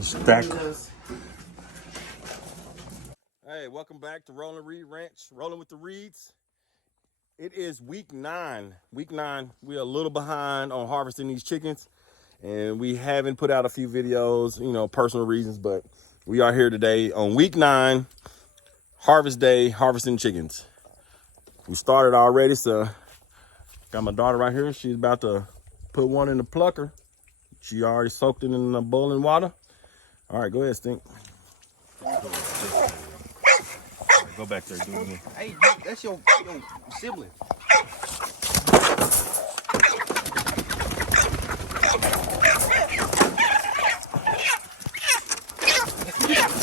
Stack. Hey, welcome back to Rolling Reed Ranch, Rolling with the Reeds. It is week 9. Week 9, we're a little behind on harvesting these chickens, and we haven't put out a few videos, personal reasons, but we are here today on week 9, harvest day, harvesting chickens. We started already, so got my daughter right here. She's about to put one in the plucker. She already soaked it in the boiling water. All right, go ahead, Stink. Go back there, do it again. Hey, that's your sibling.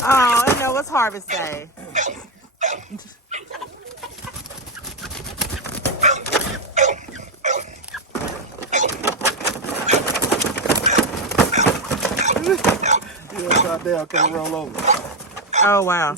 Oh, I know it's harvest day. You upside down, can't roll over. Oh, wow.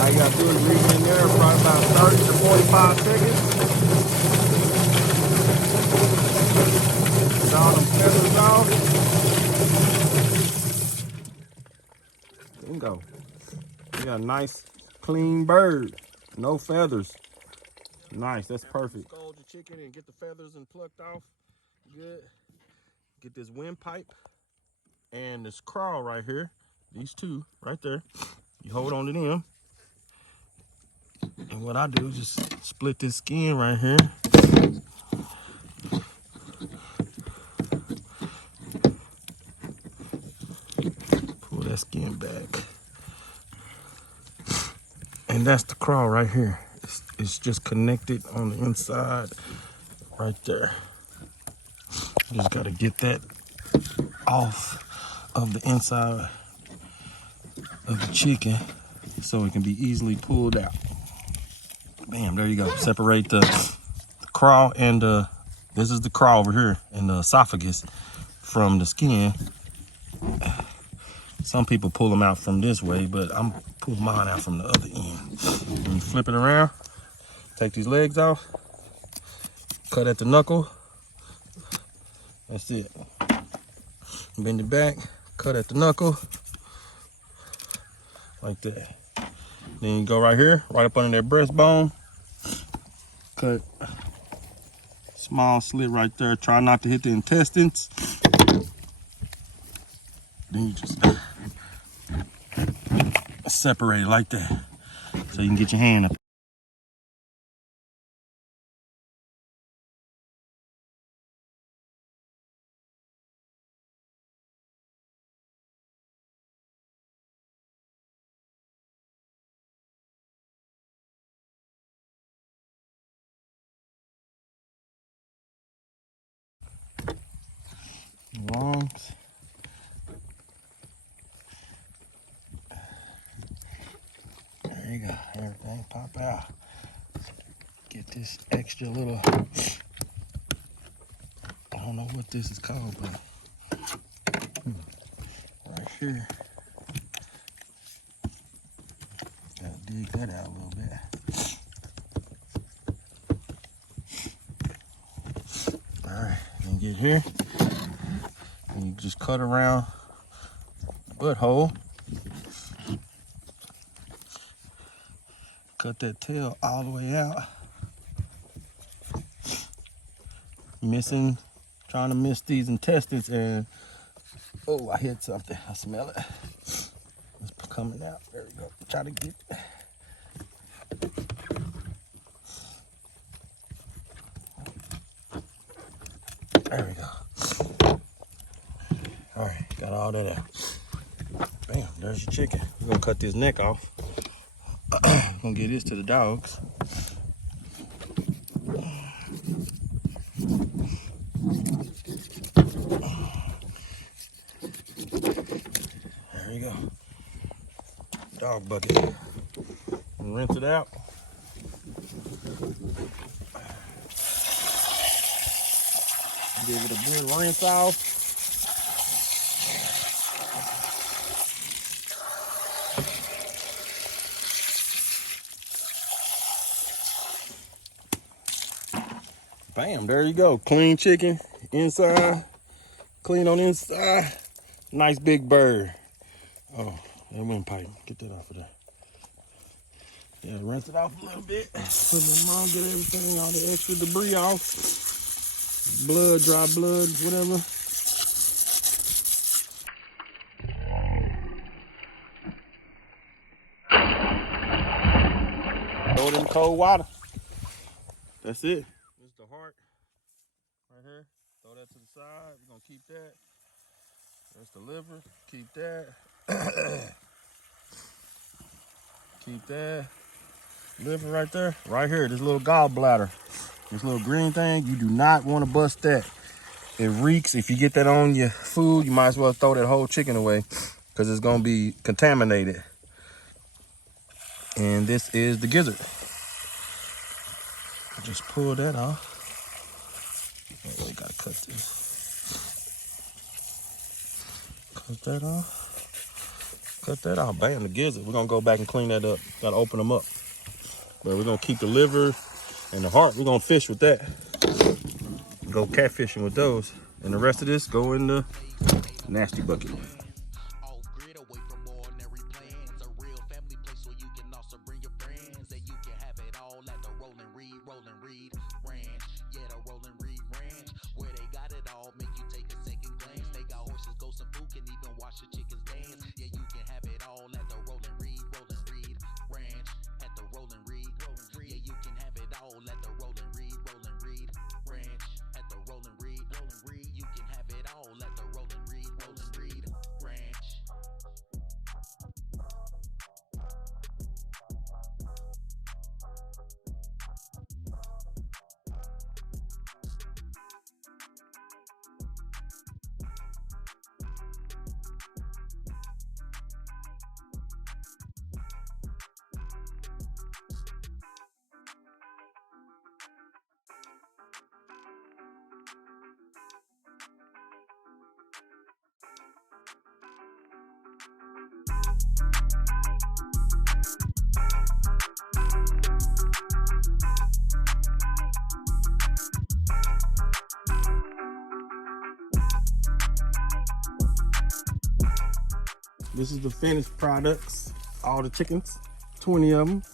All you gotta do is leave it in there probably about 30 to 45 seconds. Get all them feathers off. There you go. You got a nice, clean bird. No feathers. Nice, that's perfect. Scold the chicken and get the feathers and plucked off. Good. Get this windpipe and this crawl right here. These two right there. You hold on to them. And what I do is just split this skin right here. Pull that skin back. And that's the crawl right here. It's just connected on the inside right there. Just gotta get that off of the inside of the chicken so it can be easily pulled out. Bam, there you go. Separate the crawl and this is the crawl over here and the esophagus from the skin. Some people pull them out from this way, but I'm pulling mine out from the other end. When you flip it around, take these legs off, cut at the knuckle. That's it. Bend it back, cut at the knuckle, like that. Then you go right here, right up under that breastbone. Cut small slit right there. Try not to hit the intestines. Then you just separate it like that, so you can get your hand up. Lungs. There you go. Everything pop out. Get this extra little, I don't know what this is called, but right here. Gotta dig that out a little bit. All right, and get here. And you just cut around the butthole. Cut that tail all the way out. Trying to miss these intestines, and oh, I hit something. I smell it. It's coming out. There we go. Try to get it. There we go. All right, got all that out. Bam, there's your chicken. We're gonna cut this neck off. Gonna get this to the dogs. There you go. Dog bucket. And rinse it out. Give it a good rinse off. Bam, there you go. Clean chicken inside, clean on inside. Nice big bird. Oh, that windpipe. Get that off of there. Yeah, rinse it off a little bit. Put them on, get everything, all the extra debris off. Blood, dry blood, whatever. Throw it in cold water. That's it. This is the heart right here. Throw that to the side. We're gonna keep that. That's the liver. Keep that. Keep that. Liver right there. Right here, this little gallbladder. This little green thing, you do not want to bust that. It reeks. If you get that on your food, you might as well throw that whole chicken away because it's gonna be contaminated. And this is the gizzard. Just pull that off. Oh, we gotta cut this. Cut that off. Cut that off. Bam, the gizzard. We're gonna go back and clean that up. Gotta open them up. But we're gonna keep the liver and the heart. We're gonna fish with that. Go catfishing with those. And the rest of this go in the nasty bucket. This is the finished products. All the chickens, 20 of them,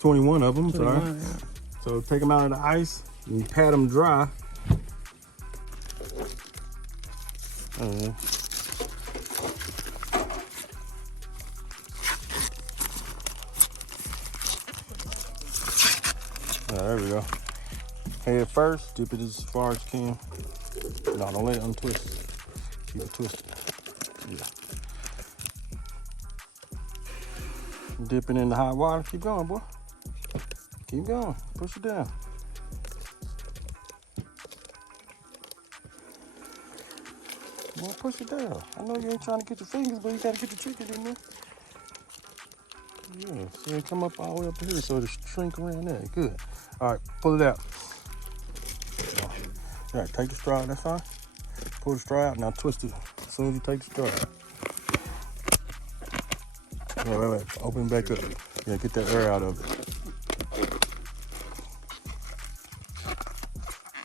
21 of them, 21, sorry. Yeah. So take them out of the ice and you pat them dry. There we go. Head first, dip it as far as you can. No, don't let it untwist. Keep it twisted. Yeah. Dipping in the hot water. Keep going, boy. Keep going. Push it down. Boy, push it down. I know you ain't trying to get your fingers, but you gotta get the chicken in there. Yeah, so it come up all the way up here, so it'll shrink around there. Good. All right, pull it out. All right, take the straw out. That's fine. Pull the straw out. Now twist it as soon as you take the straw out. Wait. Open it back up. Yeah, get that air out of it.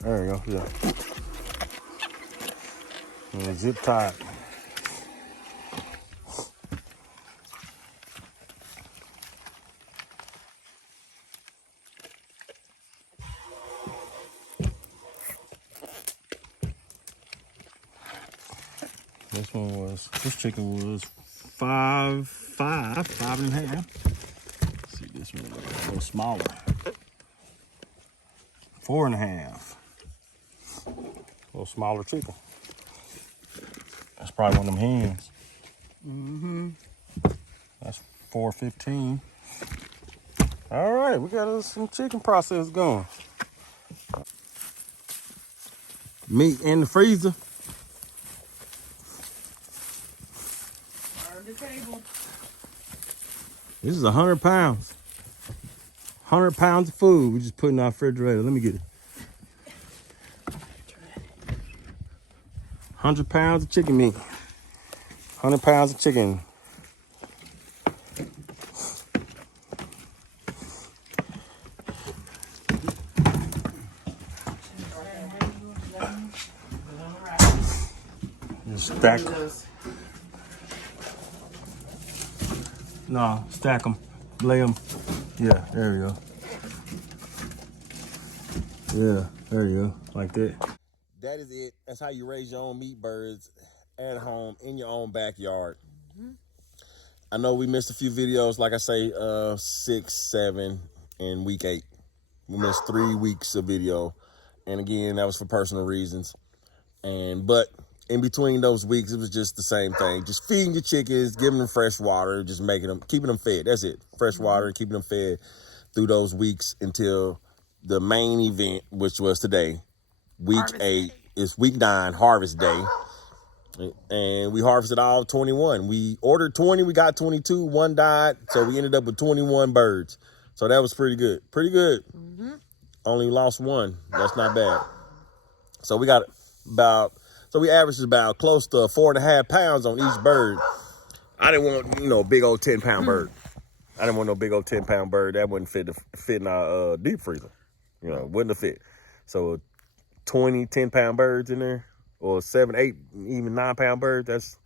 There we go. Yeah. And zip tied. This chicken was 5.5. See, this one a little smaller. 4.5. A little smaller chicken. That's probably one of them hens. That's 4.15. All right, we got some chicken process going. Meat in the freezer. Turn the table. This is 100 pounds. 100 pounds of food we just put in our refrigerator. Let me get it. 100 pounds of chicken meat. 100 pounds of chicken. Just stack. No, stack them, lay them. Yeah, there we go. Yeah, there you go, like that. That is it. That's how you raise your own meat birds at home in your own backyard. I know we missed a few videos, like I say, 6, 7, and week 8. We missed 3 weeks of video. And again, that was for personal reasons. But in between those weeks, it was just the same thing. Just feeding your chickens, giving them fresh water, just keeping them fed. That's it. Fresh water, keeping them fed through those weeks until the main event, which was today. Week Harvest 8 day. is week 9, harvest day. And we harvested all 21. We ordered 20, we got 22, one died. So we ended up with 21 birds. So that was pretty good. Pretty good. Only lost one. That's not bad. So we got we averaged about close to 4.5 pounds on each bird. I didn't want, a big old 10-pound bird. I didn't want no big old 10-pound bird. That wouldn't fit in our deep freezer. Wouldn't have fit. So 20 10-pound birds in there, or 7, 8, even 9-pound birds, that's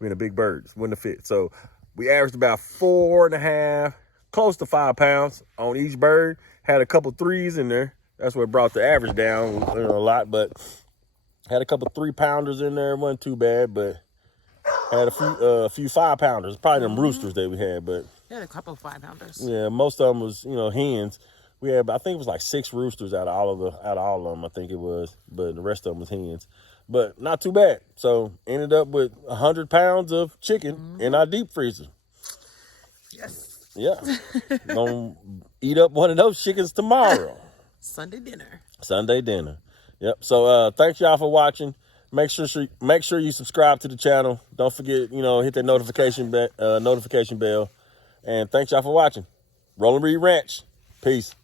a big birds. Wouldn't have fit. So we averaged about 4.5, close to 5 pounds on each bird. Had a couple 3s in there. That's what brought the average down a lot, but had a couple 3-pounders in there. Wasn't too bad, but had a few 5-pounders. Probably them roosters that we had, but Yeah, a couple of 5-pounders. yeah, most of them was hens. We had, I think it was like 6 roosters out of all of them. I think it was, but the rest of them was hens. But not too bad. So ended up with 100 pounds of chicken in our deep freezer. Yes. Yeah, gonna eat up one of those chickens tomorrow. Sunday dinner. Sunday dinner. Yep. So thanks y'all for watching. Make sure you subscribe to the channel. Don't forget, hit that notification bell. And thanks y'all for watching. Rolling Reed Ranch. Peace.